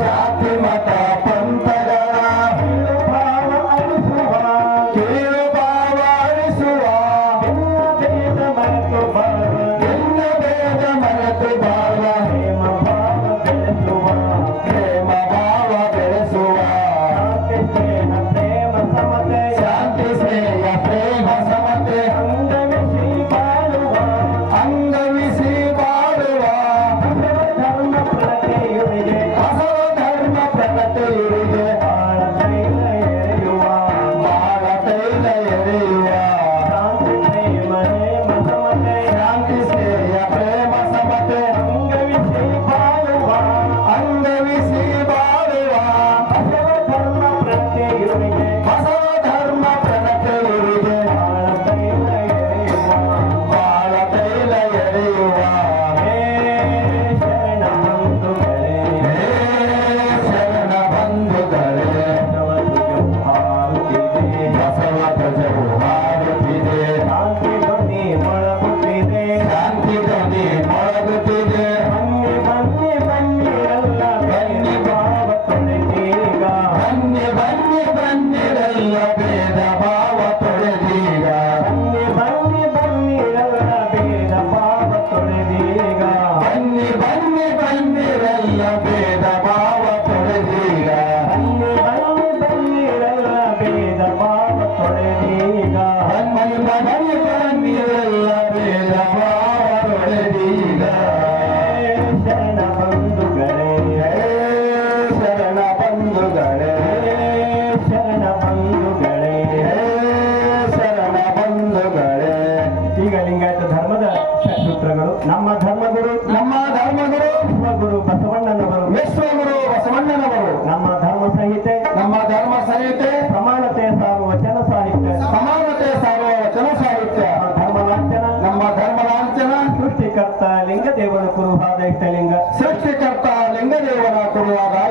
ಜಾತಿ ಮತ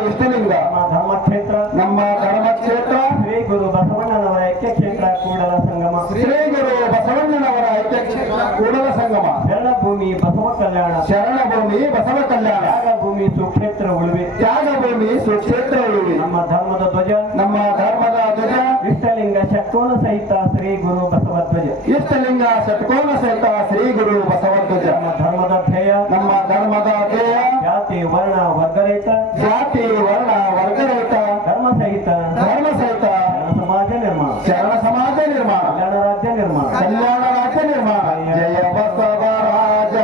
ಇಷ್ಟಲಿಂಗ ಧರ್ಮಕ್ಷೇತ್ರ ನಮ್ಮ ಧರ್ಮಕ್ಷೇತ್ರ ಶ್ರೀ ಗುರು ಬಸವಣ್ಣನವರ ಐಕ್ಯ ಕ್ಷೇತ್ರ ಕೂಡಲ ಸಂಗಮ ಶ್ರೀ ಗುರು ಬಸವಣ್ಣನವರ ಐಕ್ಯ ಕ್ಷೇತ್ರ ಕೂಡಲ ಸಂಗಮ ಶರಣಭೂಮಿ ಬಸವ ಕಲ್ಯಾಣ ಶರಣಭೂಮಿ ಬಸವ ಕಲ್ಯಾಣ ತ್ಯಾಗಭೂಮಿ ಸುಕ್ಷೇತ್ರ ಉಳುವೆ ತ್ಯಾಗಭೂಮಿ ಸುಕ್ಷೇತ್ರ ಉಳುವಿ ನಮ್ಮ ಧರ್ಮದ ಧ್ವಜ ನಮ್ಮ ಧರ್ಮದ ಧ್ವಜ ಇಷ್ಟಲಿಂಗ ಷಟ್ಕೋನ ಸಹಿತ ಶ್ರೀ ಗುರು ಬಸವ ಧ್ವಜ ಇಷ್ಟಲಿಂಗ ಷಟ್ಕೋನ ಸಹಿತ ಶ್ರೀ ಗುರು ಬಸವ ಧ್ವಜ ನಮ್ಮ ಧರ್ಮದ ಧ್ಯೇಯ ನಮ್ಮ ಧರ್ಮದ ಧ್ಯೇಯ ಜಾತಿ ವರ್ಣ ವರ್ಗರಹಿತ ಜಾತಿ ವರ್ಣ ವರ್ಗರಹಿತ ಧರ್ಮ ಸಹಿತ ಧರ್ಮ ಸಹಿತ ಶರಣ ಸಮಾಜ ನಿರ್ಮಾಣ ಶರಣ ಸಮಾಜ ನಿರ್ಮಾಣ ಕಲ್ಯಾಣ ರಾಜ್ಯ ನಿರ್ಮಾಣ ಕಲ್ಯಾಣ ರಾಜ್ಯ ನಿರ್ಮಾಣ ಜಯ ಬಸವರಾಜ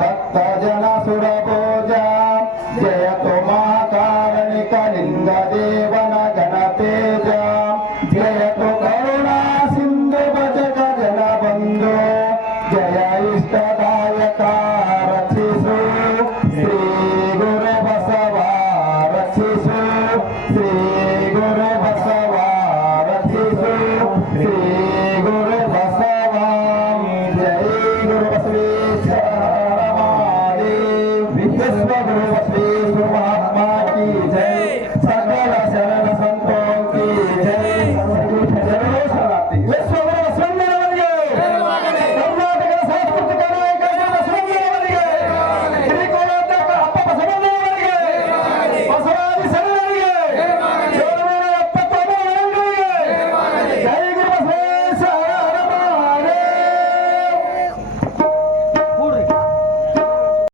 ಭಕ್ತ ಜನ ಸುರಭೋಜ ಜಯ ಮಹಾಕಾರಣಿಕ ಲಿಂಗ ದೇವನ ಗಣತೇಜ ಜಯ ಕರುಣಾ ಸಿಂಧು ಭಜಕ ಜನ ಬಂಧು ಜಯ ಇಷ್ಟದಾಯಕ ರಕ್ಷಿಸು ಶ್ರೀ ಗುರು ಬಸವ ರಕ್ಷಿಸು ಶ್ರೀ ಗುರು ಬಸವ ರಕ್ಷಿಸು ಶ್ರೀ ಗುರು ಬಸವ ಜೈ ಗುರು ಬಸವೇಶ್ವರ ಮಹಾದೇವ್ ವಿಶ್ವ ಗುರು ಬಸವೇಶ್ವರ ಮಹಾತ್ಮ की जय सकल शरण संतों की जय सर्वगुरु शरणार्थी विश्व गुरु बसवಣ್ಣ